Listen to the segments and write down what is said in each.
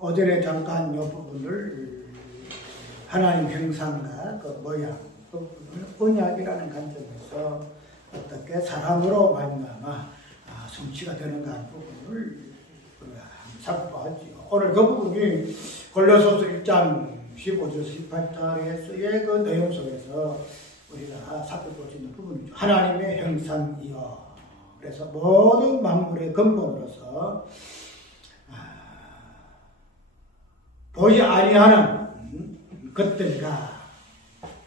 어제에 잠깐 이 부분을 하나님 형상과 그 모양, 그 부분을 언약이라는 관점에서 어떻게 사람으로 말미암아 성취가 되는가 하는 부분을 살펴봤지요. 오늘 그 부분이 골로새서 1장 15절 18절에서의 그 내용 속에서 우리가 살펴볼 수 있는 부분이죠. 하나님의 형상이여. 그래서 모든 만물의 근본으로서 보지 아니하는 것들과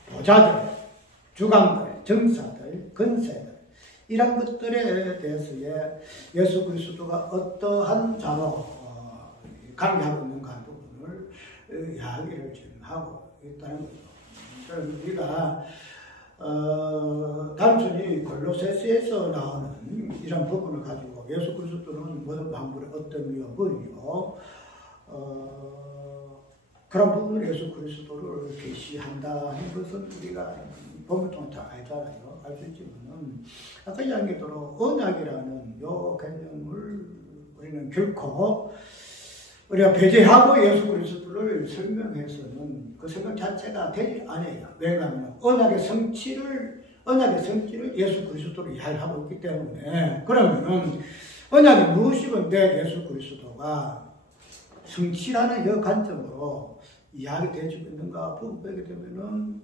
보좌들, 주관들, 정사들, 근세들 이런 것들에 대해서의 예수 그리스도가 어떠한 자로 관계하고 있는가 하는 부분을 이야기를 지금 하고 있다는 거죠. 그래서 우리가 단순히 골로새서에서 나오는 이런 부분을 가지고 예수 그리스도는 모든 만물의 어떤 위협이요 그런 부분을 예수 그리스도를 계시한다는 것은 우리가 보면 좀 잘 알잖아요. 알 수 있지만은 아까 이야기대로 언약이라는 요 개념을 우리는 결코 우리가 배제하고 예수 그리스도를 설명해서는 그 설명 자체가 되지 않아요. 왜냐하면 언약의 성취를 예수 그리스도로 이야기하고 있기 때문에. 그러면은 언약이 무엇이건데 예수 그리스도가 성취라는 이 관점으로 이야기되어지고 있는가 보게 되면은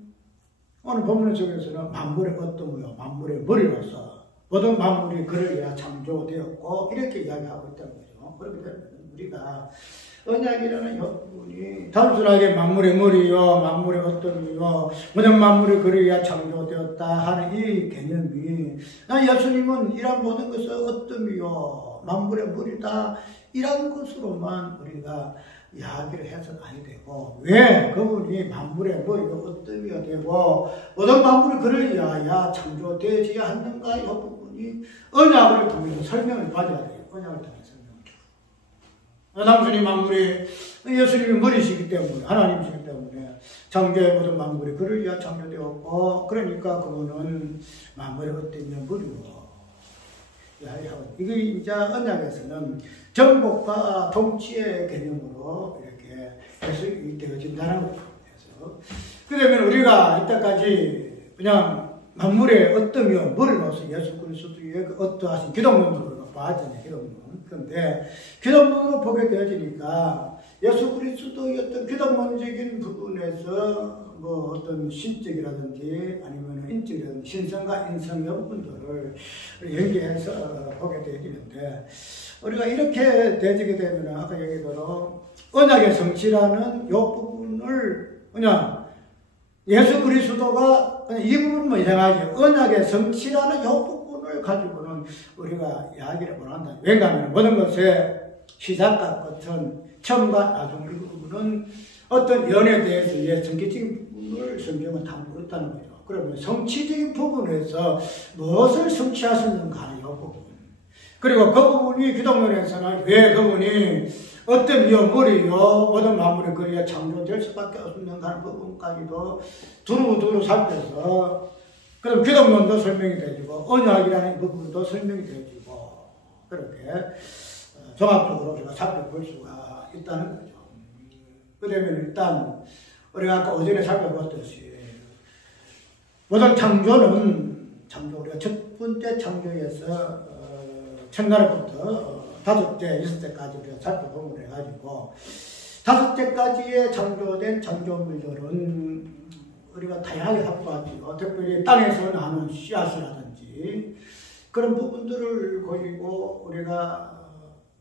오늘 본문 속에서는 만물의 어떠무요 만물의 머리로서 모든 만물이 그를 위하여 창조되었고 이렇게 이야기하고 있다는 거죠. 그렇게 되면 우리가 언약이라는 이 부분이 단순하게 만물의 머리요 만물의 어떠무요 모든 만물이 그를 위하여 창조되었다 하는 이 개념이 예수님은 이런 모든 것을 어떠무요 만물의 머리다 이런 것으로만 우리가 이야기를 해서는 아니 되고 왜 그분이 만물의 머리가 어떠미가 되고 모든 만물이 그를 위하여 창조되지 않는가 이 부분이 언약을 통해서 설명을 받아야 돼요. 언약을 통해서 설명을. 단순히 만물이 예수님이 머리시기 때문에 하나님이시기 때문에 창조의 모든 만물이 그를 위하여 창조되었고 그러니까 그분은 만물의 어떠미가 머리고 이게 이제 언약에서는 정복과 통치의 개념으로 이렇게 해석이 되어진다는 거죠. 그러면 우리가 이때까지 그냥 만물의 어떠며 머리로서 예수 그리스도의 그 어떠하신 기독론으로 봐왔잖아요. 기독론. 그런데 기독론으로 보게 되어지니까 예수 그리스도의 어떤 기독론적인 부분에서 뭐 어떤 신적이라든지 아니면 인적이라든지 신성과 인성의 부분들을 연계해서 보게 되어지는데 우리가 이렇게 되어지게 되면 아까 얘기대로 언약의 성취라는 이 부분을 그냥 예수 그리스도가 이 부분만 이해하지 언약의 성취라는 이 부분을 가지고는 우리가 이야기를 못한다. 왜냐하면 모든 것의 시작과 끝은 처음과 나중 이 부분은 어떤 연에 대해서의 성취적인 부분을 성경은 담고 있다는 거죠. 그러면 성취적인 부분에서 무엇을 성취하셨는가 하는 이 부분. 그리고 그 부분이 기독론에서는 왜 그분이 어떤 머리요 모든 만물이 그리야 창조될 수밖에 없는가 하는 부분까지도 두루두루 살펴서 그럼 기독론도 설명이 되지고 언약이라는 부분도 설명이 되지고 그렇게 종합적으로 우리가 살펴볼 수가 있다는 거죠. 그러면 일단 우리가 아까 어전에 살펴봤듯이 모든 창조는 우리가 첫 번째 창조에서 천가로부터 다섯째, 여섯째까지 우리가 살펴보면 해가지고 다섯째까지의 창조된 창조물들은 우리가 다양하게 살펴봤지요. 특별히 땅에서 나는 씨앗이라든지 그런 부분들을 가지고 우리가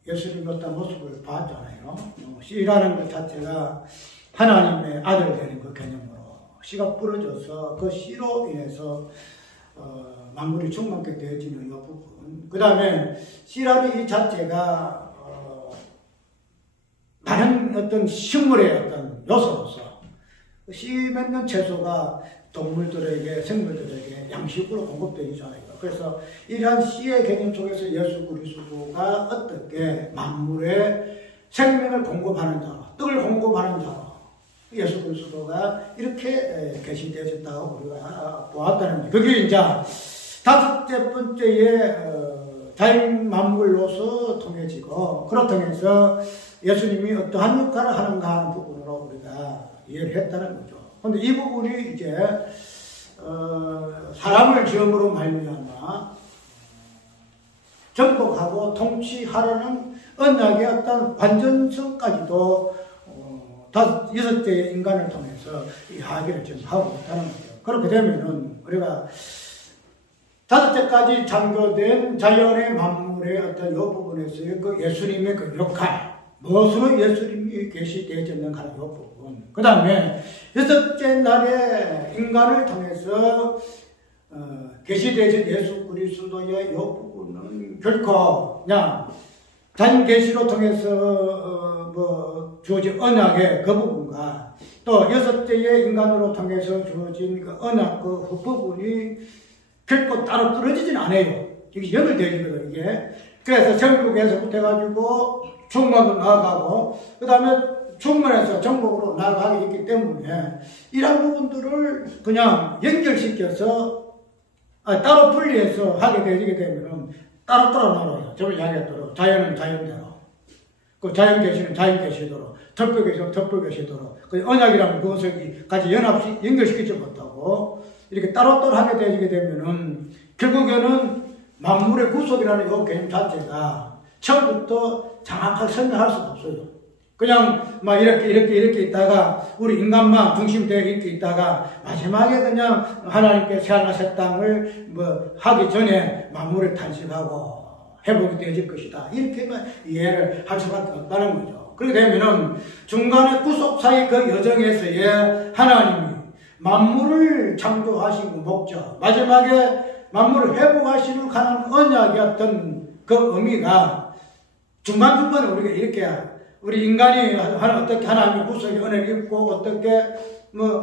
예수님의 어떤 모습을 봤잖아요. 씨라는 것 자체가 하나님의 아들 되는 그 개념으로 씨가 부러져서 그 씨로 인해서 만물이 충만케 되어지는 이 부분. 그 다음에 씨라는 이 자체가 다른 어떤 식물의 어떤 요소로서 씨 맺는 채소가 동물들에게 생물들에게 양식으로 공급되잖아요. 그래서 이러한 씨의 개념 속에서 예수 그리스도가 어떻게 만물에 생명을 공급하는 자로 떡을 공급하는 자로 예수 그리스도가 이렇게 계시되어졌다고 우리가 보았다는 거죠. 그게 이제 다섯째 번째의 자연 만물로서 통해지고 그렇다고 해서 예수님이 어떠한 역할을 하는가 하는 부분으로 우리가 이해를 했다는 거죠. 그런데 이 부분이 이제 사람을 지음으로 말미암아 정복하고 통치하려는 언약의 어떤 완전성까지도 여섯 개의 인간을 통해서 이야기를 지금 하고 있다는 거죠. 그렇게 되면은 우리가 다섯째까지 창조된 자연의 만물의 어떤 이 부분에서의 그 예수님의 그 역할, 무엇으로 예수님이 계시되어졌는가 하는 이 부분. 그 다음에 여섯째 날에 인간을 통해서 계시되어진 예수 그리스도의 이 부분은 결코 그냥 자연 계시로 통해서 주어진 언약의 그 부분과 또 여섯째의 인간으로 통해서 주어진 그 언약 그 부분이 결코 따로 떨어지진 않아요. 이게 연결되거든요, 이게. 그래서 전국에서부터 해가지고 충만으로 나아가고, 그 다음에 충만에서 전국으로 나아가게 있기 때문에, 이런 부분들을 그냥 연결시켜서, 따로 분리해서 하게 되게 되면은, 따로따로 나눠요. 저번에 이야기했도록, 자연은 자연대로, 그 자연 계시는 자연 계시도록, 특별 계시는 특별 계시도록, 그 언약이라는 그것을 같이 연결시키지 못하고, 이렇게 따로따로 하게 되게 되면은, 결국에는 만물의 구속이라는 이 개념 자체가 처음부터 정확하게 설명할 수가 없어요. 그냥 막 이렇게 있다가, 우리 인간만 중심되어 이렇게 있다가, 마지막에 그냥 하나님께 새하늘 새 땅을 하기 전에 만물을 탄식하고 회복이 되어질 것이다. 이렇게만 이해를 할 수밖에 없다는 거죠. 그렇게 되면은 중간에 구속 사이 그 여정에서의 하나님이 만물을 창조하신 그 목적, 마지막에 만물을 회복하시는 가는 언약이었던 그 의미가 중간중간에 우리가 이렇게 우리 인간이 어떻게 하나님의 구속의 은혜를 입고 어떻게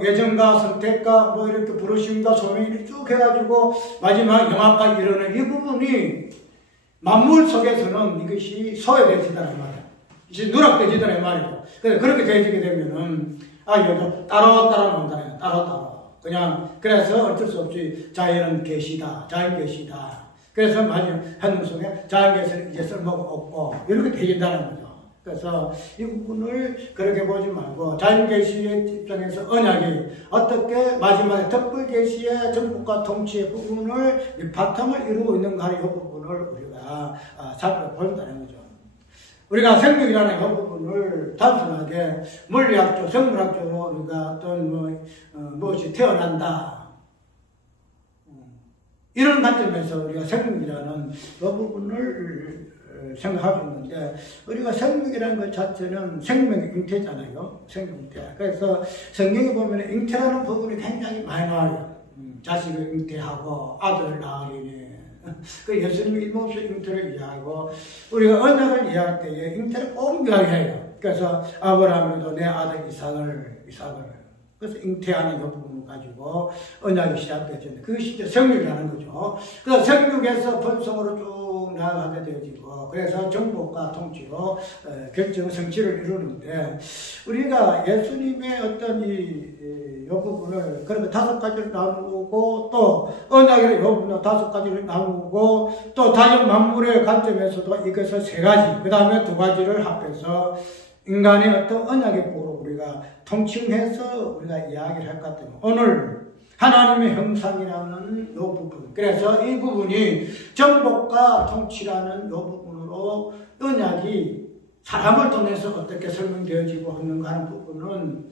예정과 선택과 이렇게 부르심과 소명이 쭉 해가지고 마지막 영화까지 이르는 이 부분이 만물 속에서는 이것이 소외되지다는 말이에요. 이제 누락되지다는 말이에요. 그렇게 되지게 되면은 이거 따로 논다네요. 따로. 그냥 그래서 어쩔 수 없이 자연은 계시다. 자연 계시다. 그래서 마지막 현무 속에 자연 계시는 이제 쓸모가 없고 이렇게 되진다는 거죠. 그래서 이 부분을 그렇게 보지 말고 자연 계시의 입장에서 언약이 어떻게 마지막에 특별 계시의 정복과 통치의 부분을 이 바탕을 이루고 있는가 하는 이 부분을 우리가 살펴본다는 거죠. 우리가 생명이라는 이 부분을 단순하게 물리학적, 생물학적으로 우리가 어떤 무엇이 태어난다. 이런 관점에서 우리가 생명이라는 이 부분을 생각하고 있는데, 우리가 생명이라는 것 자체는 생명의 잉태잖아요. 생명 잉태. 그래서 성경에 보면 잉태라는 부분이 굉장히 많이 나와요. 자식을 잉태하고 아들을 낳으리니. 그 예수님이 일곱수 잉태를 이해하고 우리가 언약을 이해할 때에 잉태를 꼭 이야기해요. 그래서 아브라함도 내 아들 이삭을 그래서 잉태하는 그 부분을 가지고 언약이 시작되었는데 그것이 이제 생육이라는 거죠. 그래서 생육에서 번성으로 쭉 나아가게 되어지고 그래서 정복과 통치로 결정 성취를 이루는데, 우리가 예수님의 어떤 이 부분을 그렇게 다섯 가지를 나누고 또 언약의 이 부분을 다섯 가지를 나누고 또 자연 만물의 관점에서도 이것을 세 가지, 그 다음에 두 가지를 합해서 인간의 어떤 언약의 부분으로 우리가 통칭해서 우리가 이야기를 할 것 같아요. 오늘 하나님의 형상이라는 이 부분, 그래서 이 부분이 정복과 통치라는 이 부분으로 언약이 사람을 통해서 어떻게 설명되어지고 있는가 하는 부분은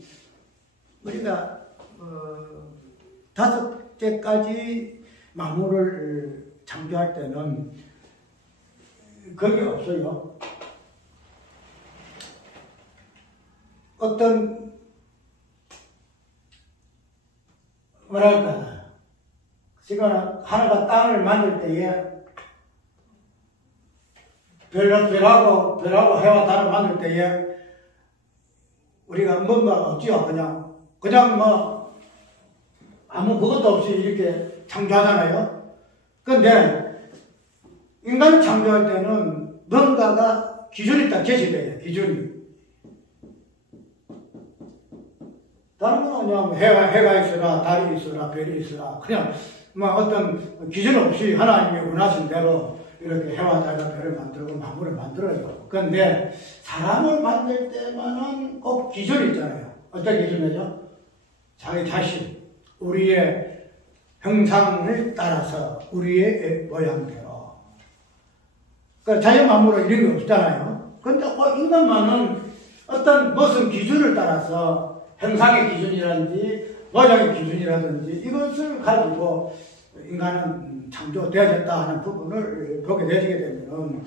우리가 다섯째까지 만물을 창조할 때는 그게 없어요. 어떤 뭐랄까, 지금 하나가 땅을 만들 때에 별하고 해와 달을 만들 때에 우리가 뭔가 없지요. 그냥 아무 그것도 없이 이렇게 창조하잖아요. 그런데 인간 창조할 때는 뭔가가 기준이 딱 제시돼요. 기준이. 다른 건 그냥 해가 있으라, 달이 있으라, 별이 있으라, 그냥 어떤 기준 없이 하나님이 원하신 대로 이렇게 해와 달과 별을 만들고 만물을 만들어요. 그런데 사람을 만들 때만은 꼭 기준이 있잖아요. 어떤 기준이죠? 자기 자신, 우리의 형상을 따라서 우리의 모양대로. 그러니까 자연 만물은 이런 게 없잖아요. 그런데 인간만은 어떤 무슨 기준을 따라서 형상의 기준이라든지 모양의 기준이라든지 이것을 가지고 인간은 창조되어졌다 하는 부분을 보게 되시게 되면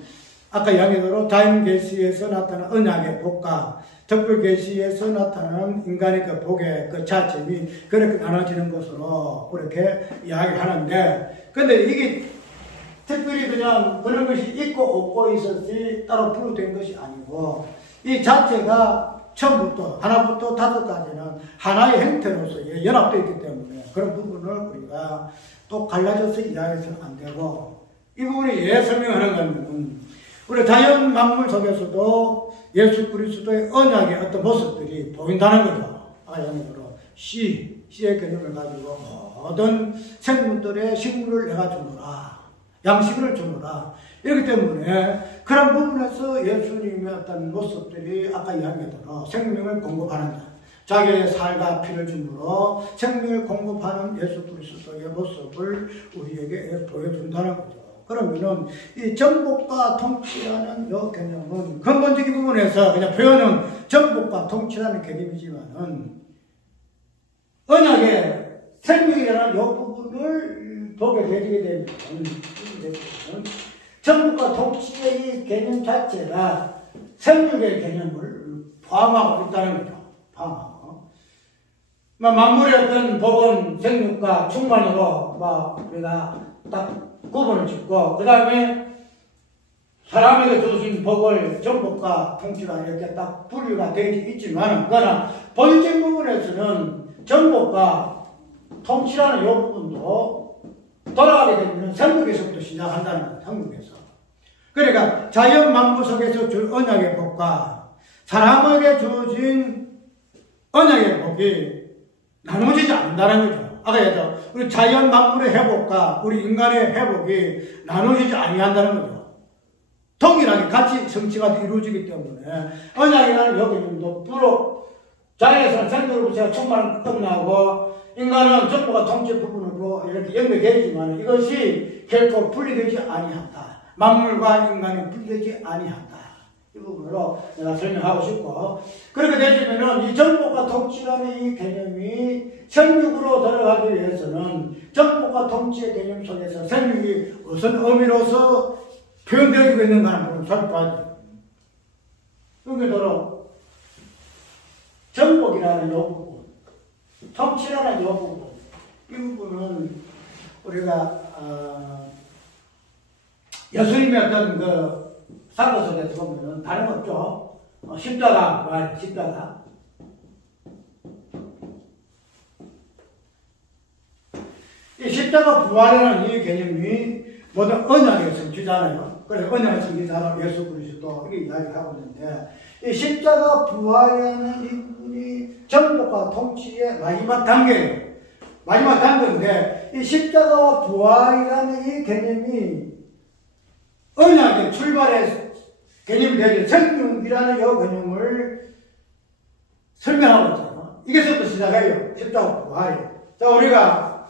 아까 이야기대로 자연 계시에서 나타난 언약의 복과 특별 계시에서 나타나는 인간의 그 복의 그 차점이 그렇게 나눠지는 것으로 그렇게 이야기하는데, 근데 이게 특별히 그냥 그런 것이 있고 없고 있었지 따로 분류된 것이 아니고 이 자체가 처음부터 하나부터 다섯까지는 하나의 형태로서 연합되어 있기 때문에 그런 부분을 우리가 또 갈라져서 이야기해서는 안 되고, 이 부분이 왜 설명하는 거냐면 우리 자연 만물 속에서도 예수 그리스도의 언약의 어떤 모습들이 보인다는 거죠. 예를 씨의 개념을 가지고 모든 생물들의 식물을 내가 주노라, 양식을 주노라. 이렇기 때문에 그런 부분에서 예수님의 어떤 모습들이 아까 이야기했던 생명을 공급하는 자, 자기의 살과 피를 주므로 생명을 공급하는 예수 그리스도의 모습을 우리에게 보여준다는 거죠. 그러면은 이 정복과 통치라는 이 개념은 근본적인 부분에서 그냥 표현은 정복과 통치라는 개념이지만은 언약의 생명이라는 이 부분을 보게 되게 되면 정복과 통치의 이 개념 자체가 생명의 개념을 포함하고 있다는 거죠. 포함하고. 만물의 어떤 복은 생육과 충만으로 우리가 딱 구분을 짓고, 그 다음에 사람에게 주신 복을 정복과 통치가 이렇게 딱 분류가 되어 있지만, 그러나 본질 부분에서는 정복과 통치라는 이 부분도 돌아가게 되면 생육에서부터 시작한다는 거예요. 생육에서. 그러니까 자연 만물 속에서 줄 언약의 복과 사람에게 주어진 언약의 복이 나눠지지 않는다는 거죠. 아까 얘기했죠. 우리 자연 만물의 회복과 우리 인간의 회복이 나눠지지 아니한다는 거죠. 동일하게 같이 성취가 이루어지기 때문에 언약이라는 여기님도 비록 자연에서는 생물부터 충만한 끝나고 인간은 정보가 통치 부분으로 이렇게 연결되지만 이것이 결코 분리되지 아니한다. 만물과 인간이 분리되지 아니한다. 이 부분으로 내가 설명하고 싶고, 그렇게 되시면은 이 정복과 통치라는 이 개념이 생육으로 들어가기 위해서는 정복과 통치의 개념 속에서 생육이 어떤 의미로서 표현되어지고 있는가 하는 부분을 살펴봐야 돼요. 여기도 정복이라는 이 부분, 통치라는 이 부분, 이 부분은 우리가 예수님의 어떤 그 사도 속에서 보면은 다름없죠. 십자가. 이 십자가 부활이라는 이 개념이 모든 언약의 성취잖아요. 그래서 언약의 성취자는 예수 그리스도 이렇게 이야기하고 있는데, 이 십자가 부활이라는 이 부분이 정복과 통치의 마지막 단계예요. 마지막 단계인데, 이 십자가와 부활이라는 이 개념이 언약의 출발의 개념이 되죠. 생명이라는 이 개념을 설명하고 있잖아요. 이게서부터 시작해요. 십자가 부활이. 자, 우리가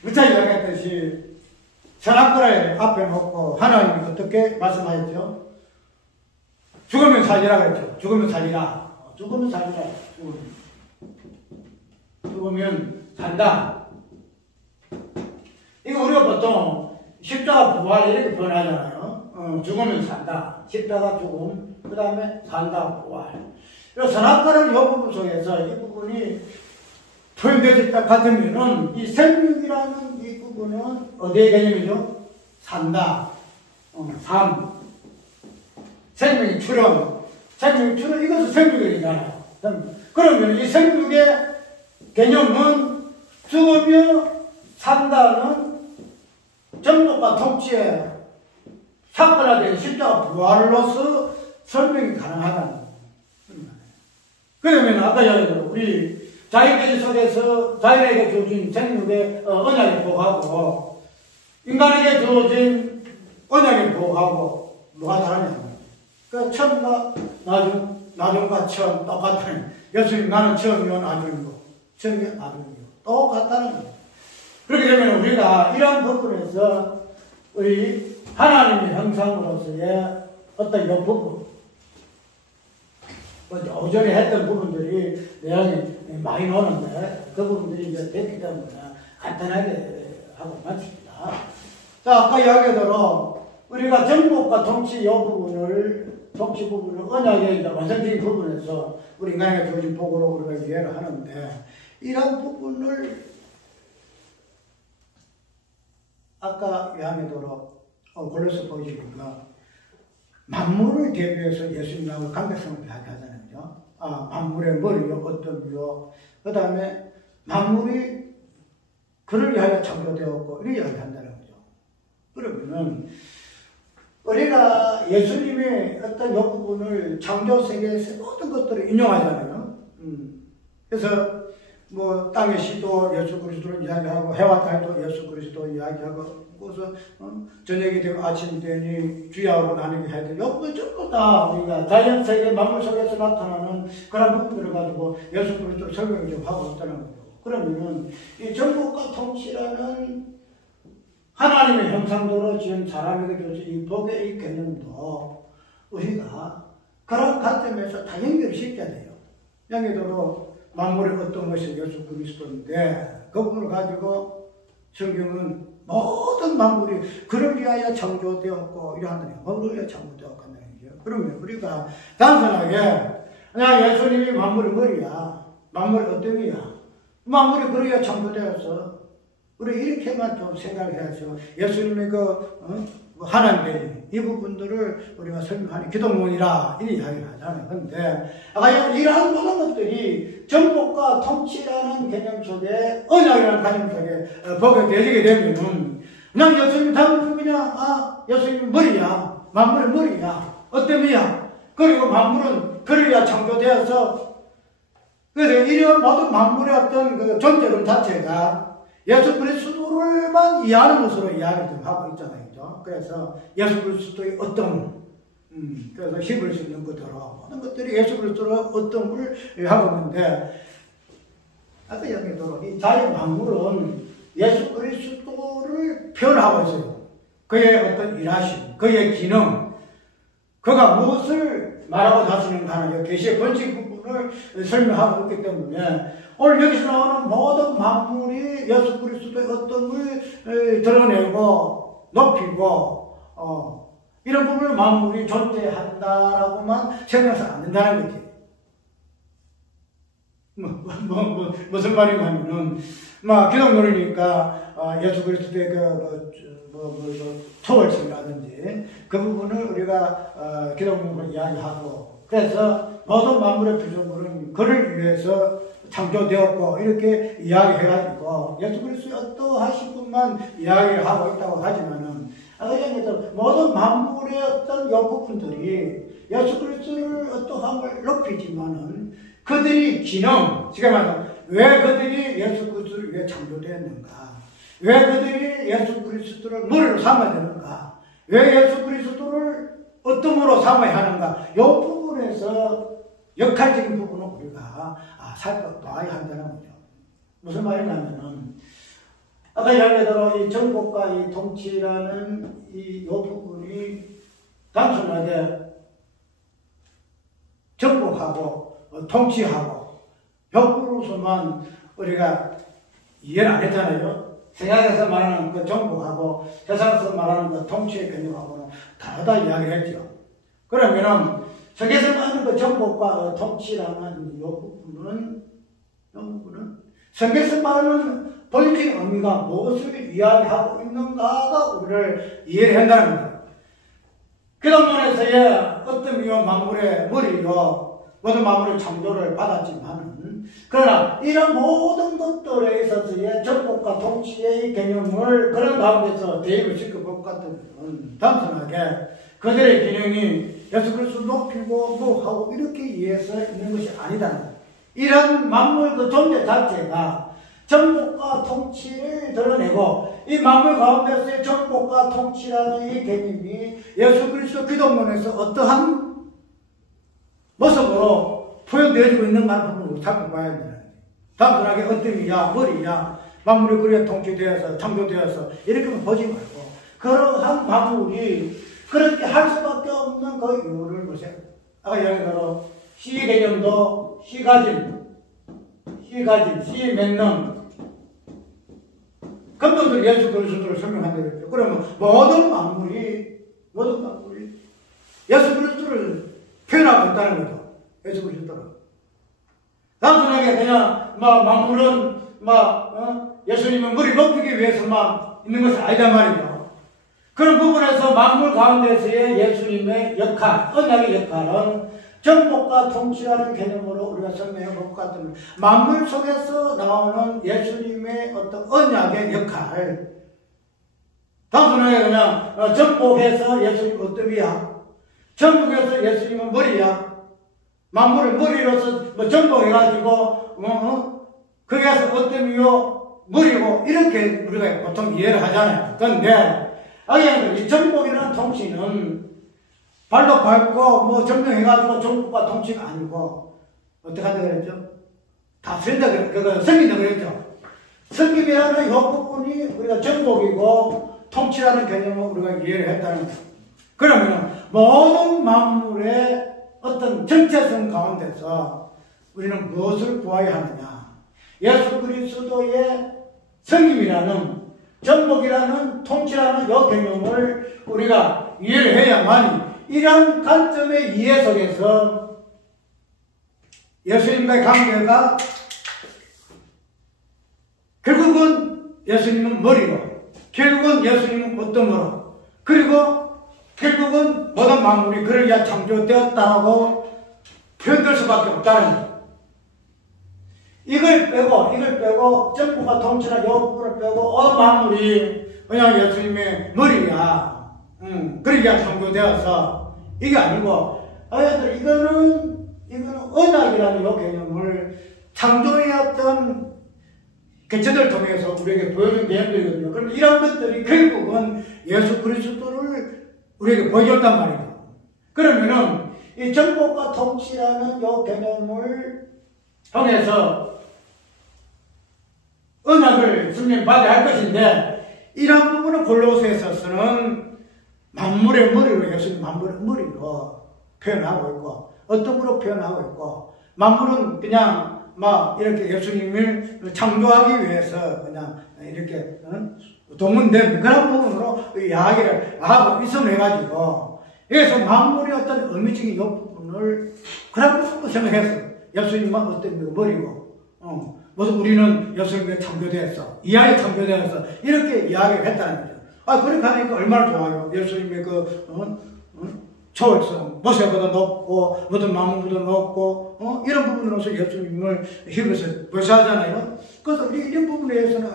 무차 이야기했듯이 선악과를 앞에 놓고 하나님이 어떻게 말씀하셨죠? 죽으면 살리라 그랬죠. 죽으면 살리라. 죽으면 산다. 이거 우리가 보통 십자가 부활 이렇게 표현하잖아요. 죽으면 산다. 십자가 죽음, 그 다음에 산다, 부활. 선악과를 이 부분 속에서 이 부분이 표현되었다 같으면은 이 생육이라는 이 부분은 어디의 개념이죠? 산다. 삶. 생명의 출현. 이것은 생육이잖아요. 그러면 이 생육의 개념은 죽으며 산다는 정복과 통치의 사건화된 십자가 부활로서 설명이 가능하다는 거예요. 그러면 아까 얘기했던 우리 자연계시 속에서 자연에게 주어진 생육의 언약의 복하고 인간에게 주어진 언약의 보호하고 뭐가 다르냐? 그 처음과 나중과 처음 똑같은 예수님 나는 처음이요 나중이고 처음이요 나중이고 똑같다는 거예요. 그렇게 되면 우리가 이런 부분에서 우리 하나님의 형상으로서의 어떤 이 부분 오전에 했던 부분들이 내용이 많이 나오는데 그 부분들이 이제 됐기 때문에 간단하게 하고 마칩니다. 자, 아까 이야기대로 우리가 정복과 통치 이 부분을 통치 부분을 언약의 완성적인 부분에서 우리 인간의 교직 복으로 우리가 이해를 하는데 이런 부분을 아까 이야기대로 골로새 보시니까 만물을 대비해서 예수님하고 관계성을 이야기하잖아요. 만물의 머리요, 어떤요. 그 다음에 만물이 그를 위하여 창조되었고 이렇게 이야기한다는 거죠. 그러면은 우리가 예수님의 어떤 이 부분을 창조세계에서 모든 것들을 인용하잖아요. 그래서 뭐 땅의 시도 예수 그리스도를 이야기하고 해와 달도 예수 그리스도 이야기하고 그래서 저녁이 되고 아침이 되니 주야로 나뉘게 해야 돼. 여기 전부 다 우리가 자연 세계 만물 속에서 나타나는 그런 부분들을 가지고 예수 그리스도를 설명을 좀 하고 있다는 거죠. 그러면은 이 정복과 통치라는 하나님의 형상대로 지은 사람에게 줘서 이 복의 이 개념도 우리가 그런 관점에서 다 연결시켜야 돼요. 예를 만물의 어떤 것이 예수 그리스도인데 그 부분을 가지고 성경은 모든 만물이 그를 위하여 창조되었고 이러한다는 거예요. 그를 위하여 창조되었고 한다는 거죠. 그러면 우리가 단순하게 그냥 예수님이 만물의 머리야. 만물의 어떤 이야. 만물이 그를 위하여 창조되어서 우리 이렇게만 좀 생각해야죠. 예수님의 하나님 되니 이 부분들을 우리가 설명하는 기독론이라 이렇게 이야기를 하잖아요. 그런데 이러한 모든 것들이 정복과 통치라는 개념 속에 언약이라는 개념 속에 보게 되게 되면은 그냥 예수님 다음은 그냥 예수님 머리야. 만물의 머리야. 어떤 이야. 그리고 만물은 그를 위하여 창조되어서 그래서 이런 모든 만물의 어떤 그 존재론 자체가 예수 그리스도를만 이해하는 것으로 이야기를 좀 하고 있잖아요. 그죠? 그래서 예수 그리스도의 어떤, 그래서 힘을 싣는 것처럼 모든 것들이 예수 그리스도의 어떤을 하고 있는데, 아까 얘기했던 이 자연 만물은 예수 그리스도를 표현하고 있어요. 그의 어떤 일하심, 그의 기능, 그가 무엇을 말하고 하시는가 하는 계시의 본질 부분을 설명하고 있기 때문에 오늘 여기서 나오는 모든 만물이 예수 그리스도의 어떤을 드러내고 높이고 이런 부분을 만물이 존재한다라고만 생각해서 안 된다는 거지. 무슨 말인가 하면은 기독론이니까 예수 그리스도의 초월성이라든지 그 부분을 우리가 기독론으로 이야기하고 그래서 모든 만물의 피조물은 그를 위해서 창조되었고 이렇게 이야기해가지고 예수 그리스도의 어떠하신 분만 이야기를 하고 있다고 하지만은 모든 만물의 어떤 요 부분들이 예수 그리스도를 어떠함을 높이지만은 그들이 기능, 지금 말하면 왜 그들이 예수 그리스도를 위해 창조되었는가? 왜 그들이 예수 그리스도를 머리로 삼아야 되는가? 왜 예수 그리스도를 어떤으로 삼아야 하는가? 이 부분에서 역할적인 부분은 우리가 살펴봐야 한다는 거죠. 무슨 말이냐면은 아까 이야기대로 이 정복과 이 통치라는 이 부분이 단순하게 정복하고 통치하고 벽으로서만 우리가 이해를 안 했잖아요. 생각에서 말하는 그 정복하고 세상에서 말하는 그 통치의 개념하고는 다르다 이야기를 했죠. 그러면은 세계에서 말하는 그 정복과 통치라는 이 부분은 세계에서 말하는 본질 의미가 무엇을 이야기하고 있는가가 우리를 이해를 한다는 거예요. 기독론에서의 어떤 이유 만물의 머리로 모든 만물의 창조를 받았지만 그러나 이런 모든 것들에 있어서의 정복과 통치의 개념을 그런 가운데서 대입을 시킬 것 같으면 단순하게 그들의 기능이 예수 그리스도를 높이고 하고 이렇게 이해해서 있는 것이 아니다. 이런 만물 그 존재 자체가 정복과 통치를 드러내고 이 만물 가운데서의 정복과 통치라는 이 개념이 예수 그리스도 기독론에서 어떠한 모습으로 표현되어지고 있는가를 부분을 살펴봐야 된다. 단순하게 어뜸이야 머리야 만물이 그래 통치되어서 창조되어서 이렇게만 보지 말고 그러한 만물이 그렇게 할 수밖에 없는 그 이유를 보세요. 아까 이야기대로 씨 개념도 씨 가짐, 씨 맺는 그분들 예수 그리스도를 설명한다고 했죠. 그러면 모든 만물이 예수 그리스도를 표현하고 있다는 거죠. 예수 그리스도를. 단순하게 그냥 만물은 예수님은 머리 높이기 위해서만 있는 것이 아니단 말이죠. 그런 부분에서 만물 가운데서의 예수님의 역할, 언약의 역할은 정복과 통치라는 개념으로 우리가 설명해 볼 것 같으면 만물 속에서 나오는 예수님의 어떤 언약의 역할, 단순하게 그냥 정복해서 예수님 어떠이야, 정복해서 예수님은 머리야, 만물을 머리로서 정복해가지고 거기에서 어떠이요 머리고 이렇게 우리가 보통 이해를 하잖아요. 그런데 이 정복이라는 통치는 발로 밟고 점령해가지고 정복과 통치가 아니고 어떻게 한다 그랬죠? 다스린다 그거 섬긴다 그랬죠? 섬김이라는 이 부분이 우리가 정복이고 통치라는 개념을 우리가 이해를 했다는 거예요. 그러면 모든 만물의 어떤 정체성 가운데서 우리는 무엇을 보아야 하느냐? 예수 그리스도의 섬김이라는 정복이라는 통치라는 이 개념을 우리가 이해를 해야만 이런 관점의 이해 속에서 예수님과의 관계가 결국은 예수님은 머리로, 결국은 예수님은 어떠므로, 그리고 결국은 모든 만물이 그를 위해 창조되었다고 표현될 수밖에 없다는 거예요. 이걸 빼고 정부가 통치나 이 부분을 빼고 온 만물이 그냥 예수님의 머리야. 그러기에 창조되어서 이게 아니고 이거는 언약이라는 이 개념을 창조의 어떤 개체들을 통해서 우리에게 보여준 개념들이거든요. 그럼 이런 것들이 결국은 예수 그리스도를 우리에게 보여줬단 말이에요. 그러면은 이 정복과 통치라는 이 개념을 통해서 언약을 승인받아야 할 것인데 이런 부분은 골로새서는 만물의 머리로 예수님 만물의 머리로 표현하고 있고 어떤 표현하고 있고 만물은 그냥 이렇게 예수님을 창조하기 위해서 그냥 이렇게 동문된 그런 부분으로 이야기를 하고 있어내가지고 그래서 만물의 어떤 의미적인 이 부분을 그런 부분으로 생각했어요. 예수님만 어떤 머리고 무슨 우리는 예수님의 창조되었어. 이하에 창조되어서 이렇게 이야기를 했다는 거죠. 그렇게 하니까 얼마나 좋아요. 예수님의 초월성, 모세보다 높고, 모든 만물보다 높고, 이런 부분으로서 예수님을 힘에서 묘사하잖아요. 그래서 우리 이런 부분에 대해서는,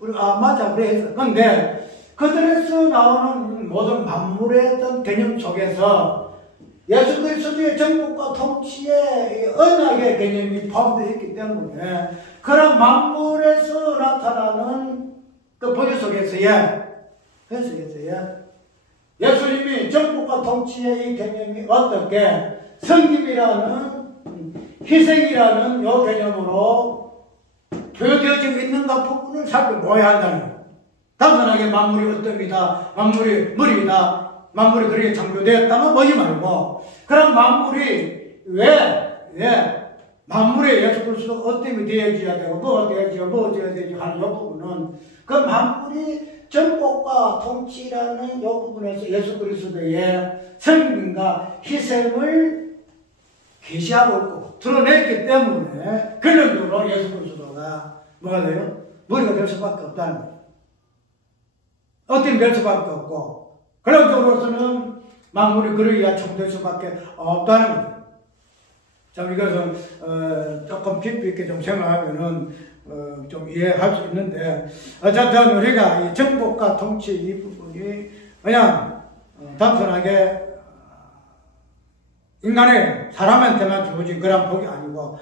우리가, 맞아, 그래 했어. 그런데, 그들에서 나오는 모든 만물의 어떤 개념 속에서 예수 그리스도의 정복과 통치의 언약의 개념이 포함되어 있기 때문에 그런 만물에서 나타나는 그 본질 속에서의 예수님이 정복과 통치의 이 개념이 어떻게 섬김이라는 희생이라는 이 개념으로 표현되어지고 있는가 부분을 살펴보아야 한다는 거예요. 단순하게 만물이 어떻습니다. 만물이 머리이다. 만물이 그렇게 창조되었다면 보지 말고 그럼 만물이 왜 만물에 예수 그리스도 어떻게 되어져야 되고 뭐가 되어져야 되지 하는 이 부분은 그 만물이 정복과 통치라는 이 부분에서 예수 그리스도의 생명과 희생을 계시하고 있고 드러냈기 때문에 결론적으로 예수 그리스도가 뭐가 돼요? 머리가 될 수밖에 없다는 거예요. 어떻게 될 수밖에 없고 결론적으로서는 만물이 그를 위해 창조될 수밖에 없다는 거예요. 참 이것은 조금 깊이 있게 좀 생각하면은 좀 이해할 수 있는데 어쨌든 우리가 이 정복과 통치 이 부분이 그냥 단순하게 인간의 사람한테만 주어진 그런 복이 아니고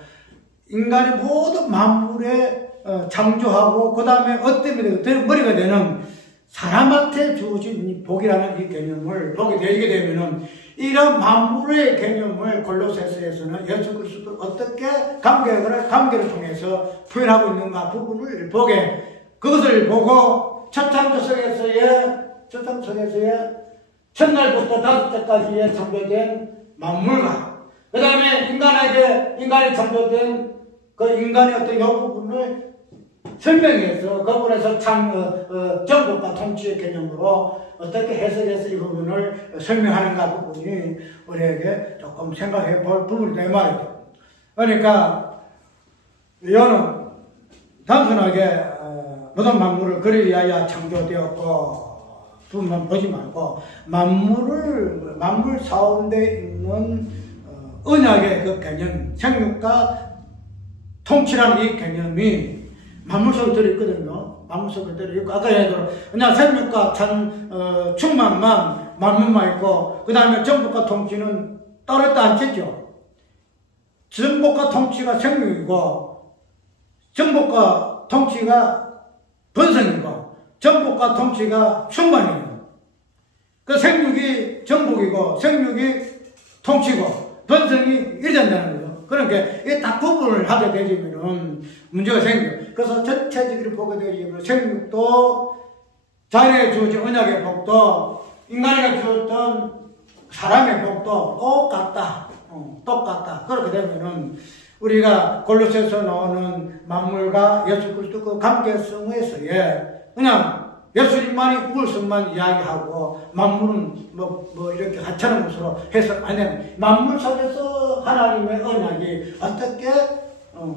인간의 모든 만물의 창조하고 그 다음에 어떤 머리가 되는 사람한테 주어진 이 복이라는 이 개념을 보게 되게 되면은 이런 만물의 개념을 골로새서에서는 예수 그리스도 어떻게 관계를 통해서 표현하고 있는가 부분을 보게 그것을 보고 첫 창조 속에서의 첫날부터 다섯째까지의 창조된 만물과 그 다음에 인간이 창조된 그 인간의 어떤 요 부분을 설명해서 그 부분에서 정복과 통치의 개념으로 어떻게 해석해서 이 부분을 설명하는가 부분이 우리에게 조금 생각해 볼 부분이 될 말이죠. 그러니까 이거는 단순하게 모든 만물을 그리 위하여 창조되었고 부분만 보지 말고 만물 가운데 있는 언약의 그 개념, 생육과 통치라는 이 개념이 만물 속에 들어있거든요. 만물 속에 들어있고, 아까 얘기대로 그냥 생육과 충만만 만물만 있고, 그 다음에 정복과 통치는 따로 있다 않겠죠. 정복과 통치가 생육이고, 정복과 통치가 번성이고, 정복과 통치가 충만이에요. 그 생육이 정복이고, 생육이 통치고, 번성이 이래된다는 거죠. 그러니까 이 딱 구분을 하게 되면 문제가 생겨요. 그래서 전체적으로 보게 되면 생육도 자연에 주어진 언약의 복도 인간에게 주었던 사람의 복도 똑같다. 그렇게 되면은 우리가 골로새서 나오는 만물과 예수 그리스도 그 관계성에서의 그냥 예수님만이 우월성만 이야기하고 만물은 뭐 이렇게 하찮은 것으로 해석 안 되는 만물 속에서 하나님의 언약이 어떻게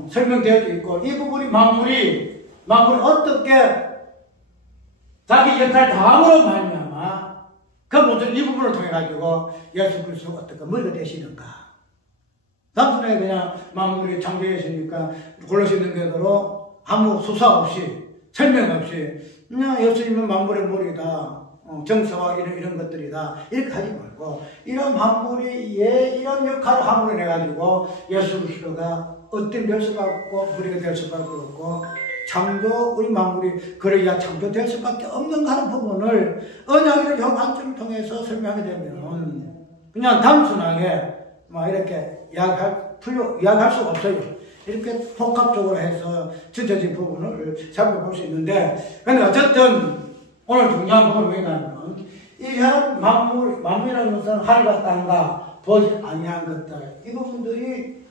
설명되어 있고 이 부분이 만물이 어떻게 자기 역할을 다함으로 말미암아 그 모든 이 부분을 통해 가지고 예수 그리스도가 어떻게 머리가 되시는가. 단순하게 그냥 만물이 창조했으니까 골로새 있는 그대로 아무 수사 없이 설명 없이 그냥 예수님은 만물의 머리다. 정서와 이런 것들이다. 이렇게 하지 말고 이런 만물이 이런 역할을 함으로 해가지고 예수 그리스도가 어떤 될 수밖에 없고 머리가 될 수밖에 없고 우리 만물이 그래야 창조될 수밖에 없는 하는 부분을 언약의 요 관점을 통해서 설명하게 되면 그냥 단순하게 이렇게 이야기할 수가 없어요. 이렇게 복합적으로 해서 전체적인 부분을 살펴볼 수 있는데, 근데 어쨌든 오늘 중요한 부분은 뭐냐면, 이런 만물이라는 것은 하늘과 땅과 보지 아니한 것들, 이 부분들이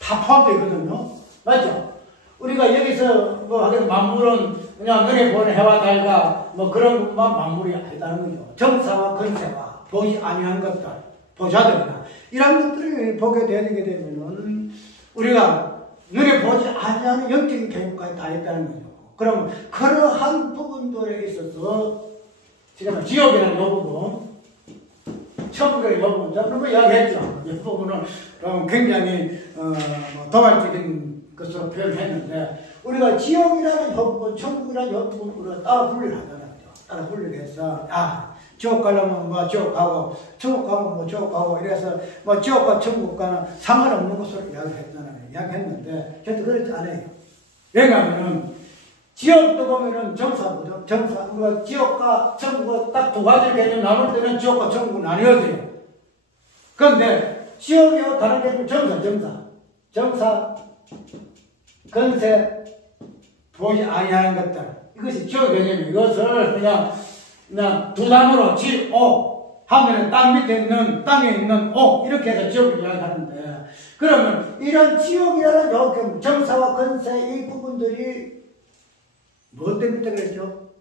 다 포함되거든요. 맞죠? 우리가 여기서 만물은 그냥 눈에 보는 해와 달과 그런 것만 만물이 아니다는 거죠. 정사와 건세와 보지 아니한 것들, 보자들이다. 이런 것들을 보게 되게 되면은 우리가 눈에 보지 아니하는 영적인 개념까지 다 있다는 거죠. 그럼 그러한 부분들에 있어서 지금 지옥이라는 이 부분, 천국이라는 이 부분, 저번에 이야기했죠. 이 부분은 굉장히 도발적인 것으로 표현했는데 우리가 지옥이라는 이 부분, 천국이라는 이 부분을 따라 분리를 하잖아요. 따라 분리를 해서 지옥 가려면 지옥 가고, 천국 가면 지옥 가고, 이래서 지옥과 천국과는 상관없는 것으로 이야기했는데, 절대 그렇지 않아요. 왜냐하면, 지옥도 보면은 정사거든. 우리가 지옥과 천국은 딱 두 가지 개념 나눌 때는 지옥과 천국은 나뉘어져요. 그런데, 지옥이와 다른 개념은 정사, 건세, 보지 아니하는 것들. 이것이 지옥 개념이에요. 이것을 그냥 두 단어로 지옥 하면은 땅에 있는 옥 이렇게 해서 지옥을 이야기하는데 그러면 이런 지옥이라는 정사와 건세 이 부분들이 무엇 때문에 그랬죠?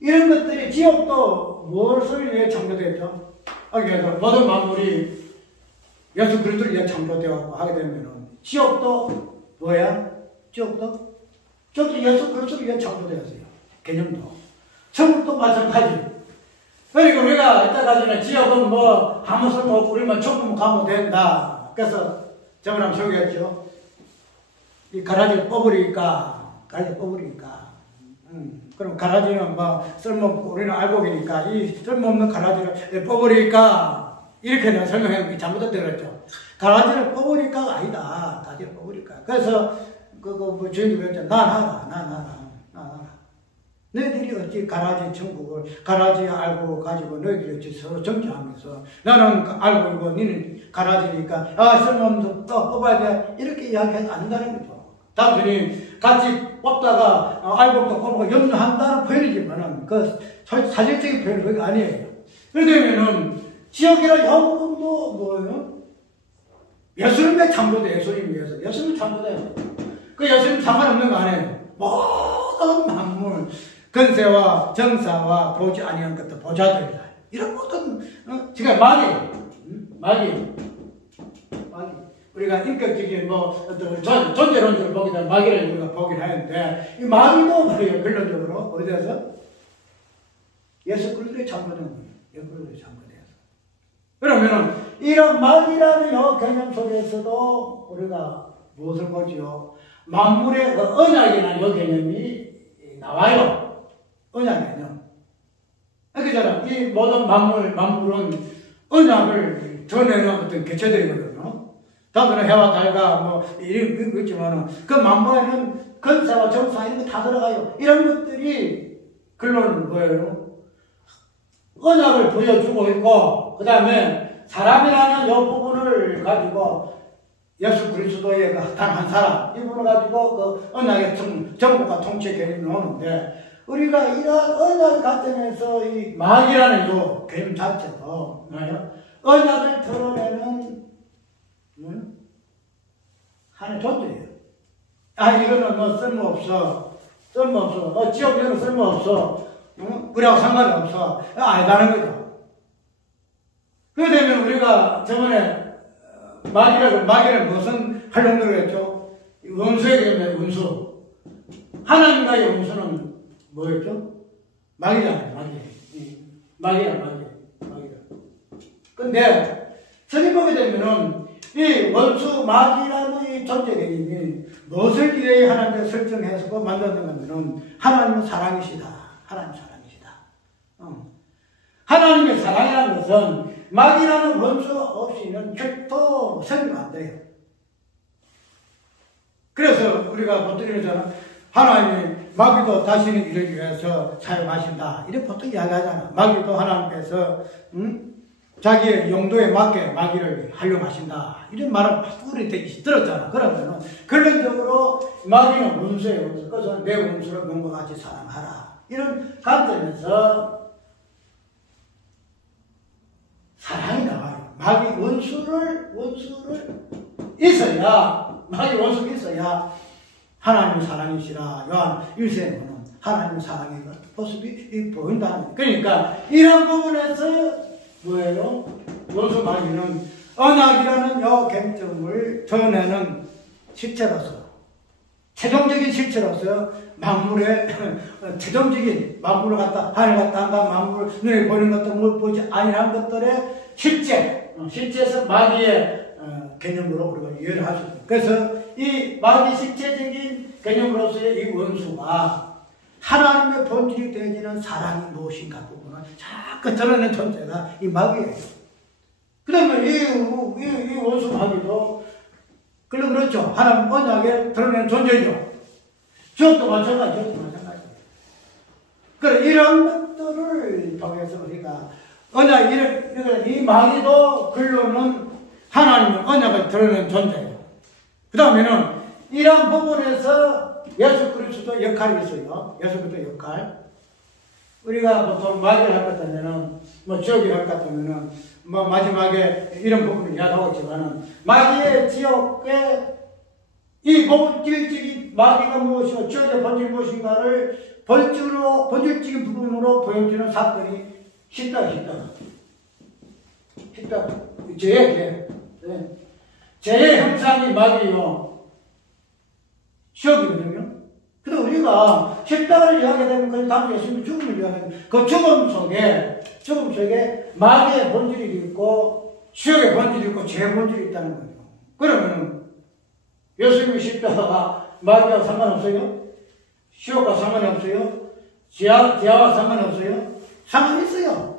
이런 것들이 지옥도 무엇을 위해 창조됐죠? 그래서 모든 만물이 예수 그리스도를 위해 창조되었고 하게 되면은 지옥도 뭐야? 지옥도 예수 그리스도를 위해 창조되었어요. 개념도. 천국도 마찬가지. 그리고 우리가 이따가지는 지옥은 아무 쓸모 없고 우리만 천국 가면 된다. 그래서 저번에 한번 소개했죠. 이 가라지를 뽑으리니까. 그럼 가라지는 쓸모없고 우리는 알고 계니까 이 쓸모없는 가라지를 뽑으리니까. 이렇게 내가 설명했는데 잘못했다 그랬죠. 가라지를 뽑으니까 아니다. 가지를 뽑으니까. 그래서 저희도 그랬잖아. 나 나라. 너희들이 어찌 가라지 천국을, 가라지 알고 가지고 너희들이 어찌 서로 정죄하면서 나는 알고 있고 너는 가라지니까, 쓸모없는 또 뽑아야 돼. 이렇게 이야기해도 안 된다는 거죠. 단순히 같이 뽑다가 알고 또 뽑고 염려한다는 표현이지만은 사실적인 표현은 그게 아니에요. 그러면은 지역이라 영국도 뭐예요? 예수님의 참고도 예수님 위해서. 예수님 참고돼요. 그 예수님 상관없는 거 아니에요. 모든 만물, 근세와 정사와 보지 아니한 것도 보자들이다. 이런 모든, 지금 마귀. 우리가 인격적인 존재론적으로 보게 되면 마귀를 우리가 보긴 하는데, 이 마귀도 그래요. 결론적으로 어디에서? 예수 그리스도의 참고된 거예요. 예수 그리스도의 참고돼서. 그러면은 이런 마귀라는 요 개념 속에서도 우리가 무엇을 보지요? 만물의 언약이라는 요 개념이 나와요. 언약 개념. 그잖아. 이 모든 만물은 언약을 전해는 어떤 개체들이거든요. 다들 해와 달과 이런 거 있지만은 그 만물에는 근사와 정사 이런 거 다 들어가요. 이런 것들이 결론은 뭐예요? 언약을 보여주고 있고, 그 다음에 사람이라는 이 부분을 가지고 예수 그리스도의 단 한 사람, 이 부분을 가지고 그 언약의 정복과 통치 개념이 나오는데, 우리가 이러한 언약 관점에서 이 마귀라는 이 개념 자체도 언약을 드러내는 하나의 존재예요. 이거는 쓸모없어. 지역에는 쓸모없어. 우리하고 상관이 없어. 알다는 거죠. 그렇게 되면 우리가 저번에 마귀를 무슨 활용도로 했죠? 원수의 개념이에요, 원수. 하나님과의 원수는 뭐였죠? 마귀잖아요, 마귀야. 근데, 성경 보게 되면은, 이 원수 마귀라는 이 존재 개념이 무엇을 위해 하나님께 설정해서 만들었는가면은, 하나님은 사랑이시다. 하나님의 사랑이라는 것은 마귀라는 원수 없이는 결코 성립 안 돼요. 그래서 우리가 보통 이러잖아. 하나님이 마귀도 자신의 일을 위해서 사용하신다. 이렇게 보통 이야기하잖아. 마귀도 하나님께서 자기의 용도에 맞게 마귀를 활용하신다. 이런 말을 우리 되게 들었잖아. 그러면은 결론적으로 마귀는 원수예요. 그래서 내 원수를 몸과 같이 사랑하라. 이런 관점에서 사랑이 나와요. 마귀 원수를 있어야, 마귀 원수가 있어야 하나님의 사랑이시라. 요한 1세는 하나님의 사랑의 모습이 보인다는 거예요. 그러니까 이런 부분에서 뭐예요? 원수 마귀는 언약이라는 요 갱점을 전해는 실체로서, 최종적인 실체로서 만물의 최종적인 만물을 갖다 하늘 갖다 한다 만물 눈에 보이는 것도 못 보지 아니한 것들의 실제에서 마귀의 개념으로 우리가 이해를 할 수 있습니다. 그래서 이 마귀 실제적인 개념으로서의 이 원수가 하나님의 본질이 되어지는 사랑이 무엇인가 부분을 자꾸 드러내는 존재가 이 마귀예요. 그 다음에 이 원수 마귀도 그렇죠. 하나님 언약에 드러내는 존재죠. 지옥도 마찬가지예요. 그래, 이런 것들을 통해서 우리가 이 마귀도 결론은 하나님의 언약을 드러내는 존재예요. 그 다음에는 이런 부분에서 예수 그리스도 역할이 있어요. 예수 그리스도 역할. 우리가 보통 마귀를 할 것 같으면은, 지옥을 할 것 같으면은, 마지막에 이런 부분을 이야기하고 있지만은, 마귀의 지옥에 이 본질적인 마귀가 무엇이고, 지옥의 본질이 무엇인가를 본질적인 부분으로 보여주는 사건이 십자가. 죄의 형상이 마귀요. 지옥이거든요. 근데 우리가 십자가를 이야기하면 그 다음 예수님의 죽음을 이야기하면 그 죽음 속에 마귀의 본질이 있고 지옥의 본질이 있고 죄의 본질이 있다는 거죠. 그러면 예수님의 십자가가 마귀와 상관없어요? 지옥과 상관없어요? 지하와 상관없어요? 상관이 있어요.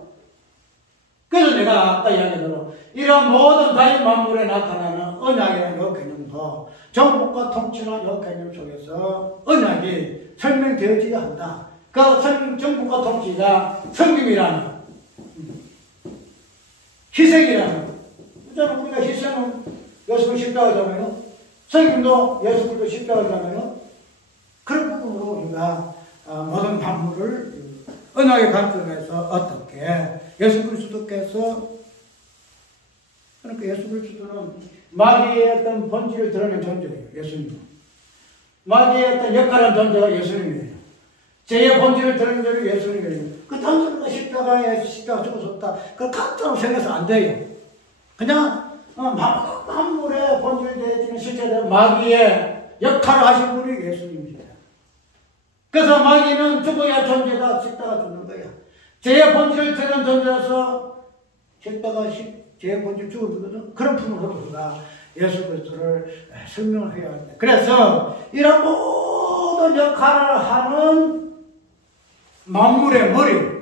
그래서 내가 아까 이야기대로 이런 모든 다른 만물에 나타나는 언약이라는 이 개념도 정복과 통치라는 이 개념 속에서 언약이 설명되어져야 한다. 그 정복과 통치가 성김이라는 희생이라는 그잖아. 우리가 희생은 예수를 십자가잖아요. 성김도 예수 그리스도 십자가잖아요. 그런 부분으로 우리가 모든 만물을 언약의 관점에서 어떻게 예수 그리스도께서 그러니까 예수 그리스도는 마귀의 어떤 본질을 드러낸 존재예요. 예수님. 마귀의 어떤 역할한 존재가 예수님이에요. 죄의 본질을 드러낸 존재가 예수님이에요. 그 단순한 십자가 죽었었다. 그 간단하고 생각해서 안 돼요. 그냥 만물의 본질을 내지는 실제로 마귀의 역할을 하신 분이 예수님입니다. 그래서 마귀는 죽어야 존재다. 십자가 죽는 거야. 죄의 본질을 드러낸 존재라서 죄의 본질 죽었거든. 그런 품으로 우리가 예수 그리스도를 설명을 해야 합니다. 그래서 이런 모든 역할을 하는 만물의 머리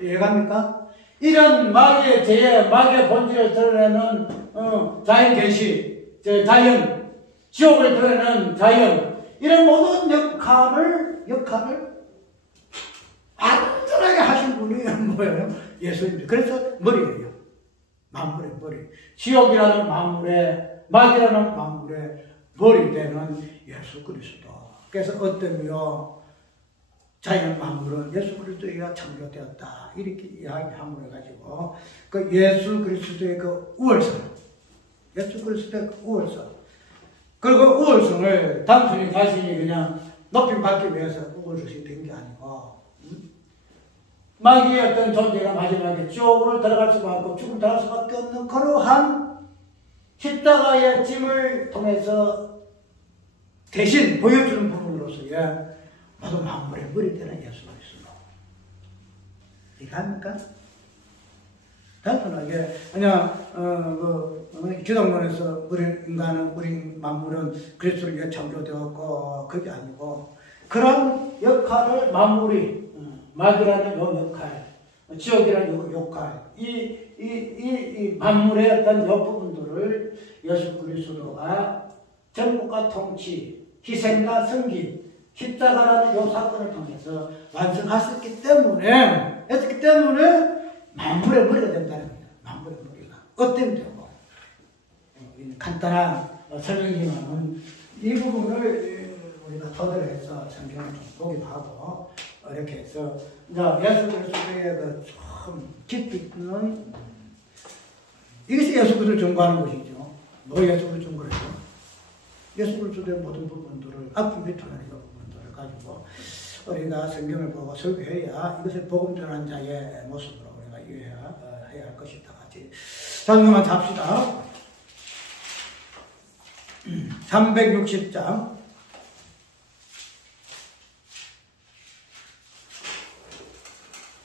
이해갑니까? 이런 마귀의 죄의 마귀의 본질을 드러내는 자연 계시, 자연, 지옥을 드러내는 자연 이런 모든 역할을 안전하게 하신 분이 뭐예요? 예수님입니다. 그래서 머리예요. 만물의 머리. 지옥이라는 만물의, 마귀라는 만물의 머리 되는 예수 그리스도. 그래서 어떠며 자연 만물은 예수 그리스도에 의해 창조되었다. 이렇게 이야기함으로 해가지고 그 예수 그리스도의 그 우월성, 예수 그리스도의 그 우월성, 그리고 우월성을 단순히 자신이 그냥 높임받기 위해서 우월성이 된 게 아니고 마귀의 어떤 존재가 마지막에 지옥으로 들어갈 수밖에 없고 죽음 들어갈 수밖에 없는 그러한 십자가의 짐을 통해서 대신 보여주는 부분으로서의 모든 만물의 머리 되는 예수 그리스도. 이해합니까? 단순하게 그냥 기독론에서 우리 만물은 그리스도를 위해 창조되었고 그게 아니고 그런 역할을 만물이 마귀라는 요 역할, 지옥이라는 요 역할, 이 만물의 어떤 요 부분들을 예수 그리스도가 정복과 통치, 희생과 성김, 십자가라는 요 사건을 통해서 완성하셨기 때문에 만물의 머리가 된다는 겁니다. 만물의 머리가. 어때면 되고. 간단한 설명이지만 이 부분을 우리가 토대로 해서 성경을 좀 보기도 하고 이렇게 해서 예수 그리스도의 그 참 깊이 있는 이것이 예수 그리스도를 전거하는 것이죠. 뭐 예수 그리스도를 전거해서 예수 그리스도의 모든 부분들을 앞뒤 밑으로는 이 부분들을 가지고 우리가 성경을 보고 설교해야 이것을 복음 전하는 자의 모습으로 우리가 이해해야 할 것이다. 같이 잠깐만 잡시다. 360장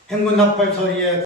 행군 납발 소리에